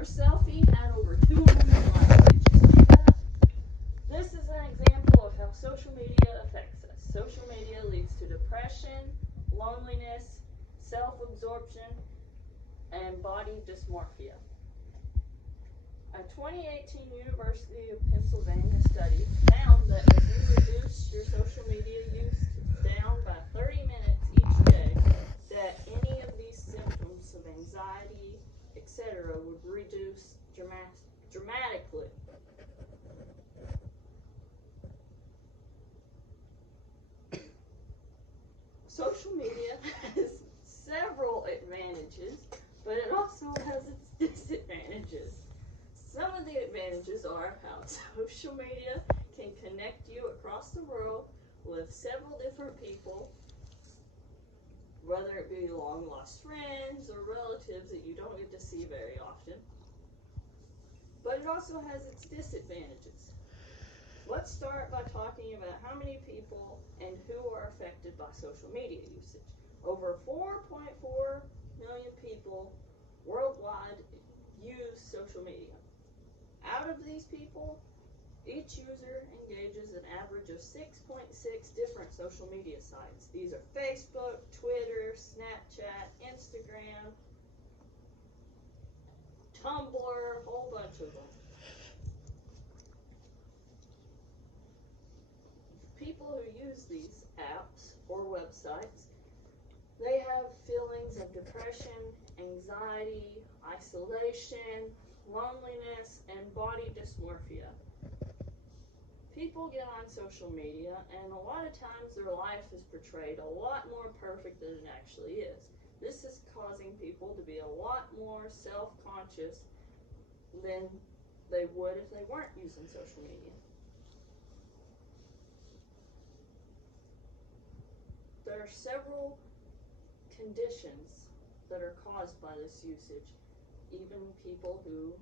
Her selfie had over 200 likes. Did you see that? This is an example of how social media affects us. Social media leads to depression, loneliness, self-absorption, and body dysmorphia. A 2018 University of Pennsylvania study found that if you reduce your social media use down by 30 minutes each day, that any of these symptoms of anxiety, etc., would reduce dramatically. Social media has several advantages, but it also has its disadvantages. Some of the advantages are how social media can connect you across the world with several different people, whether it be long lost friends or relatives that you don't get to see very often. But it also has its disadvantages. Let's start by talking about how many people and who are affected by social media usage. Over 4.4 million people worldwide use social media. Out of these people, each user engages an average of 6.6 different social media sites. These are Facebook, Twitter, Snapchat, Instagram, Tumblr, a whole bunch of them. People who use these apps or websites, they have feelings of depression, anxiety, isolation, loneliness, and body dysmorphia. People get on social media, and a lot of times their life is portrayed a lot more perfect than it actually is. This is causing people to be a lot more self-conscious than they would if they weren't using social media. There are several conditions that are caused by this usage. Even people who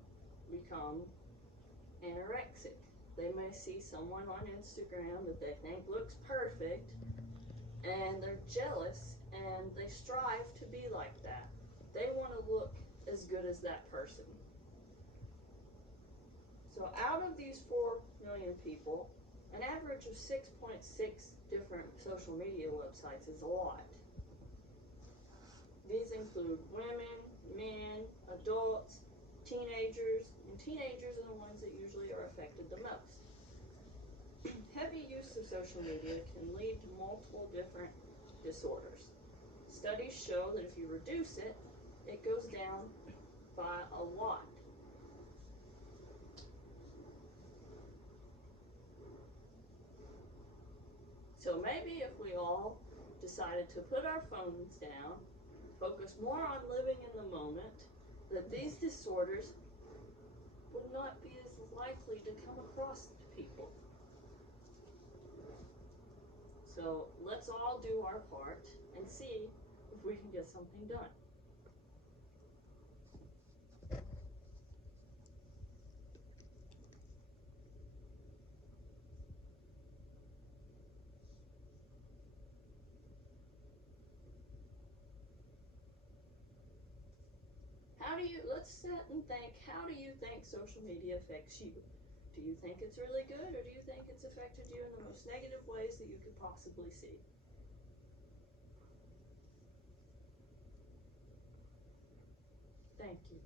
become anorexic. They may see someone on Instagram that they think looks perfect, and they're jealous, and they strive to be like that. They want to look as good as that person. So out of these 4 million people, an average of 6.6 different social media websites is a lot. These include women, men, adults, teenagers, and teenagers are the ones that usually are affected the most. Heavy use of social media can lead to multiple different disorders. Studies show that if you reduce it, it goes down by a lot. So maybe if we all decided to put our phones down, focus more on living in the moment, that these disorders would not be as likely to come across people. So let's all do our part and see if we can get something done. Let's sit and think, how do you think social media affects you? Do you think it's really good, or do you think it's affected you in the most negative ways that you could possibly see? Thank you.